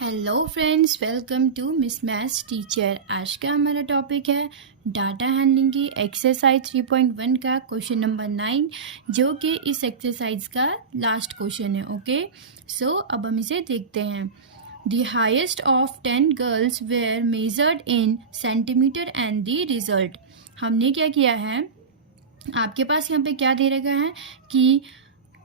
Hello friends, welcome to miss maths teacher. आज का हमारा टॉपिक है डाटा हैंडलिंग की एक्सरसाइज 3.1 का क्वेश्चन नंबर 9, जो कि इस एक्सरसाइज का लास्ट क्वेश्चन है। ओके, सो अब हम इसे देखते हैं। The highest of 10 girls were measured in centimetre and the result. हमने क्या किया है, आपके पास यहाँ पे क्या दे रखा है कि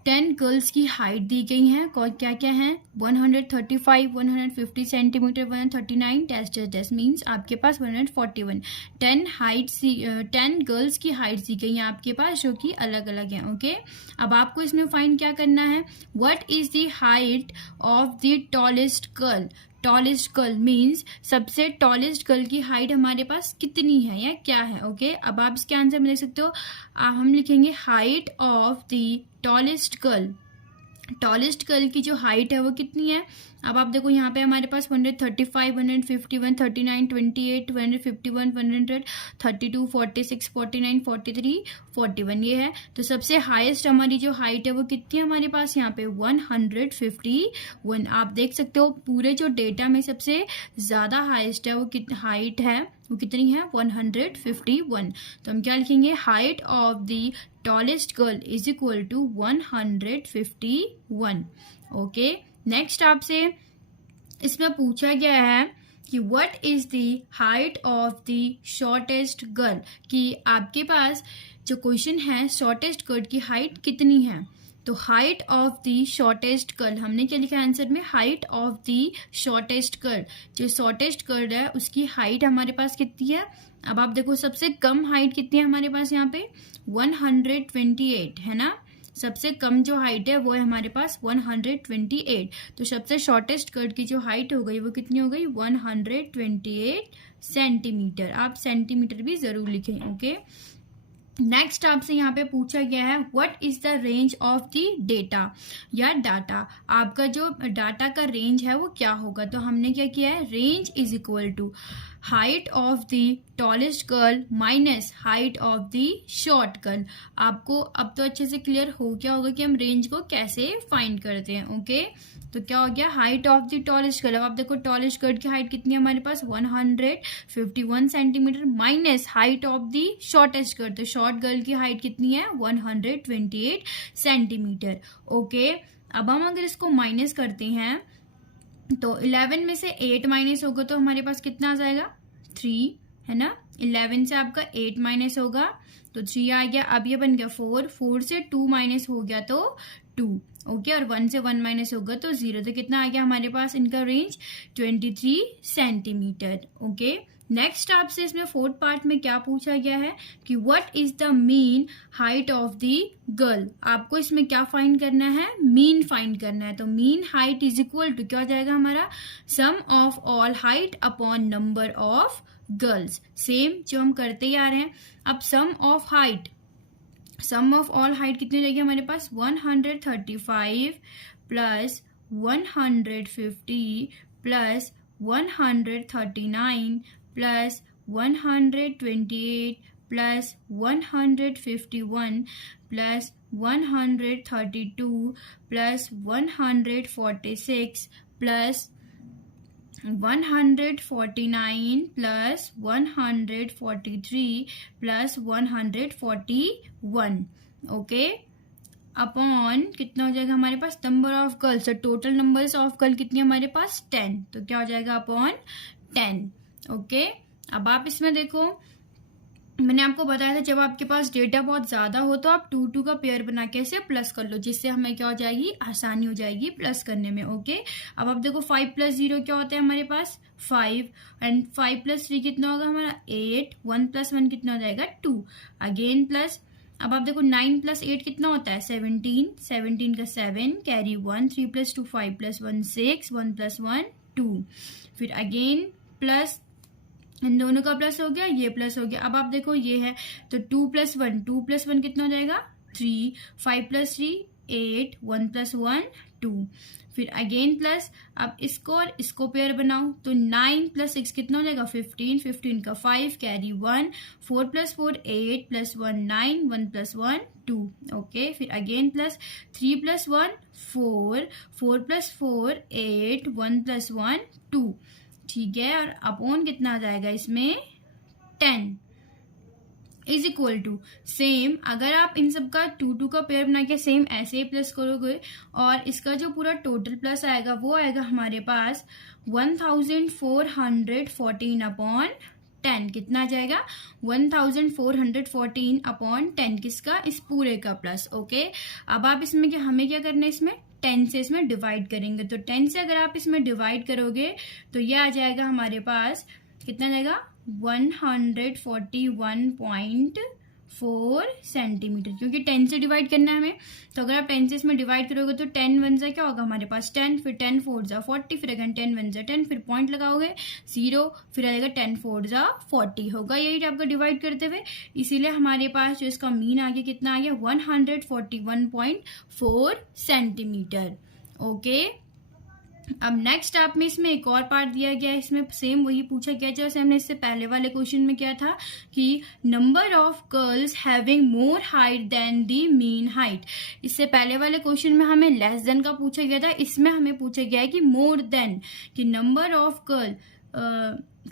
10 गर्ल्स की हाइट दी गई है। क्या क्या है, 135, 150 सेंटीमीटर, 139 डैश डैश मीन्स आपके पास 141। 10 गर्ल्स की हाइट दी गई है आपके पास, जो कि अलग अलग है। ओके, अब आपको इसमें फाइंड क्या करना है, what is the height of the tallest girl. Tallest girl means सबसे टॉलेस्ट गर्ल की हाइट हमारे पास कितनी है या क्या है। ओके, अब आप इसके आंसर में देख सकते हो, हम लिखेंगे height of the tallest girl. Tallest girl की जो हाइट है वो कितनी है। अब आप देखो यहाँ पे हमारे पास 135, 150, 139, 28, 151, 132, 46, 49, 43, 41 ये है। तो सबसे हाईएस्ट हमारी जो हाइट है वो कितनी है हमारे पास यहाँ पे 151। आप देख सकते हो पूरे जो डेटा में सबसे ज्यादा हाईएस्ट है वो हाइट है वो कितनी है 151। तो हम क्या लिखेंगे, height of the tallest girl is equal to 151। Okay, next आपसे इसमें पूछा गया है कि what is the height of the shortest girl, कि आपके पास जो क्वेश्चन है शॉर्टेस्ट गर्ल की हाइट कितनी है। तो height of the shortest girl हमने क्या लिखा आंसर में, height of the shortest girl. जो शॉर्टेस्ट गर्ल है उसकी हाइट हमारे पास कितनी है। अब आप देखो सबसे कम हाइट कितनी है हमारे पास यहाँ पे 128 है ना। सबसे कम जो हाइट है वो है हमारे पास 128। तो सबसे शॉर्टेस्ट कर्व की जो हाइट हो गई वो कितनी हो गई 128 सेंटीमीटर। आप सेंटीमीटर भी जरूर लिखें। ओके, नेक्स्ट आपसे यहाँ पे पूछा गया है what is the range of the data या डाटा। आपका जो डाटा का रेंज है वो क्या होगा। तो हमने क्या किया है, range is equal to height of the tallest girl minus height of the short girl. आपको अब तो अच्छे से क्लियर हो गया होगा कि हम रेंज को कैसे फाइंड करते हैं। ओके, तो क्या हो गया, height of the tallest girl. अब आप देखो टॉलेस्ट गर्ल की हाइट कितनी है हमारे पास 151 centimetre minus height of the shortest girl. तो शॉर्ट गर्ल की हाइट कितनी है 128 सेंटीमीटर। ओके, अब हम अगर इसको माइनस करते हैं तो 11 में से 8 माइनस होगा तो हमारे पास कितना आ जाएगा 3 है ना। 11 से आपका 8 माइनस होगा तो 3 आ गया। अब ये बन गया 4, 4 से 2 माइनस हो गया तो 2। ओके, और 1 से 1 माइनस होगा तो 0। तो कितना आ गया हमारे पास इनका रेंज 23 सेंटीमीटर। ओके, नेक्स्ट आपसे इसमें फोर्थ पार्ट में क्या पूछा गया है कि what is the mean height of the girl. आपको इसमें क्या फाइंड करना है, मीन फाइंड करना है। तो mean height is equal to क्या हो जाएगा हमारा, sum of all height upon number of girls. Same जो हम करते ही आ रहे हैं। अब sum of height, sum of all height कितनी रहेगी हमारे पास 135 plus 150 plus 139 plus 128 plus 151 plus 132 plus 146 plus 149 plus 143 plus 141। Okay, upon कितना हो जाएगा हमारे पास number of girls. Total numbers of girl कितनी है हमारे पास 10। तो क्या हो जाएगा अपॉन 10। ओके, अब आप इसमें देखो मैंने आपको बताया था जब आपके पास डेटा बहुत ज्यादा हो तो आप 2 2 का पेयर बना के इसे प्लस कर लो, जिससे हमें क्या हो जाएगी, आसानी हो जाएगी प्लस करने में। ओके, अब आप देखो 5 प्लस 0 क्या होता है हमारे पास 5 एंड 5 प्लस 3 कितना होगा हमारा 8, 1 प्लस 1 कितना हो जाएगा 2 अगेन प्लस। अब आप देखो 9 प्लस 8 कितना होता है 17, 17 का 7 कैरी 1, 3 प्लस 2 5 प्लस 1 6, 1 प्लस 1 2, फिर अगेन प्लस, इन दोनों का प्लस हो गया, ये प्लस हो गया। अब आप देखो ये है तो 2 प्लस 1, 2 प्लस 1 कितना हो जाएगा 3, 5 प्लस 3 8, 1 प्लस 1 2, फिर अगेन प्लस, अब इसको और इसको पेयर बनाओ तो 9 + 6 कितना हो जाएगा 15, 15 का 5 कैरी 1, 4 + 4 8 + 1 9, 1 + 1 2, ओके। फिर अगेन प्लस 3 + 1 4, 4 + 4 8, 1 + 1 2, ठीक है। और अपॉन कितना आ जाएगा इसमें 10 इज इक्वल टू सेम, अगर आप इन सब का 2 2 का पेयर बना के सेम ऐसे ही प्लस करोगे और इसका जो पूरा टोटल प्लस आएगा वो आएगा हमारे पास 1414 अपॉन 10, कितना आ जाएगा 1414 अपॉन 10, किसका, इस पूरे का प्लस, ओके। अब आप इसमें क्या, हमें क्या करना है, इसमें 10 से इसमें डिवाइड करेंगे, तो 10 से अगर आप इसमें डिवाइड करोगे तो ये आ जाएगा हमारे पास, कितना जाएगा 141.4 सेंटीमीटर, क्योंकि 10 से डिवाइड करना है हमें। तो अगर आप 10 से इसमें डिवाइड करोगे तो 10 वन जा क्या होगा हमारे पास 10, फिर 10 4 जा 40, फिर अगेन 10 वन जा 10, फिर पॉइंट लगाओगे 0, फिर आएगा 10 4 जा 40, होगा यही आपका डिवाइड करते हुए। इसीलिए हमारे पास जो इसका मीन आ गया कितना आ गया 141.4 सेंटीमीटर, ओके। अब नेक्स्ट आप में इसमें एक और पार्ट दिया गया है, इसमें सेम वही पूछा गया जैसे हमने इससे पहले वाले क्वेश्चन में क्या था कि number of girls having more height than the mean height. इससे पहले वाले क्वेश्चन में हमें लेस देन का पूछा गया था, इसमें हमें पूछा गया है कि मोर देन, कि नंबर ऑफ गर्ल,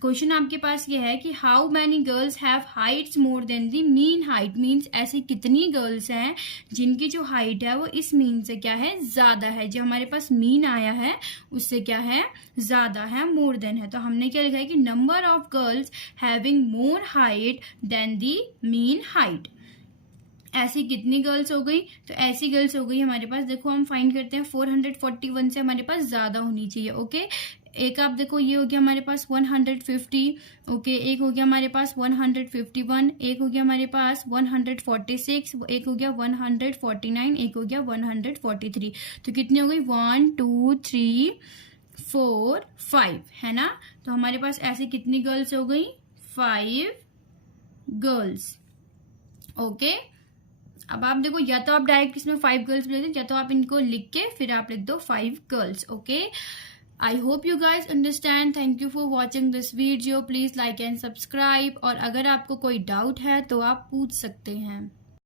क्वेश्चन आपके पास ये है कि how many girls have Heights more than the mean height, means ऐसी कितनी गर्ल्स हैं जिनकी जो हाइट है वो इस मीन से क्या है ज्यादा है, जो हमारे पास मीन आया है उससे क्या है ज्यादा है, मोर देन है। तो हमने क्या लिखा है कि number of girls having more height than the mean height, ऐसी कितनी गर्ल्स हो गई, तो ऐसी गर्ल्स हो गई हमारे पास, देखो हम फाइंड करते हैं 441 से हमारे पास ज्यादा होनी चाहिए, ओके। एक आप देखो ये हो गया हमारे पास 150, ओके, एक हो गया हमारे पास 151, एक हो गया हमारे पास 146, एक हो गया 149, एक हो गया 143, तो कितनी हो गई 1 2 3 4 5, है ना। तो हमारे पास ऐसी कितनी गर्ल्स हो गई 5 गर्ल्स, ओके। अब आप देखो या तो आप डायरेक्ट इसमें 5 गर्ल्स लिख दो या तो आप इनको लिख के फिर आप लिख दो 5 girls, okay. I hope you guys understand. Thank you for watching this video. Please like and subscribe. और अगर आपको कोई डाउट है तो आप पूछ सकते हैं.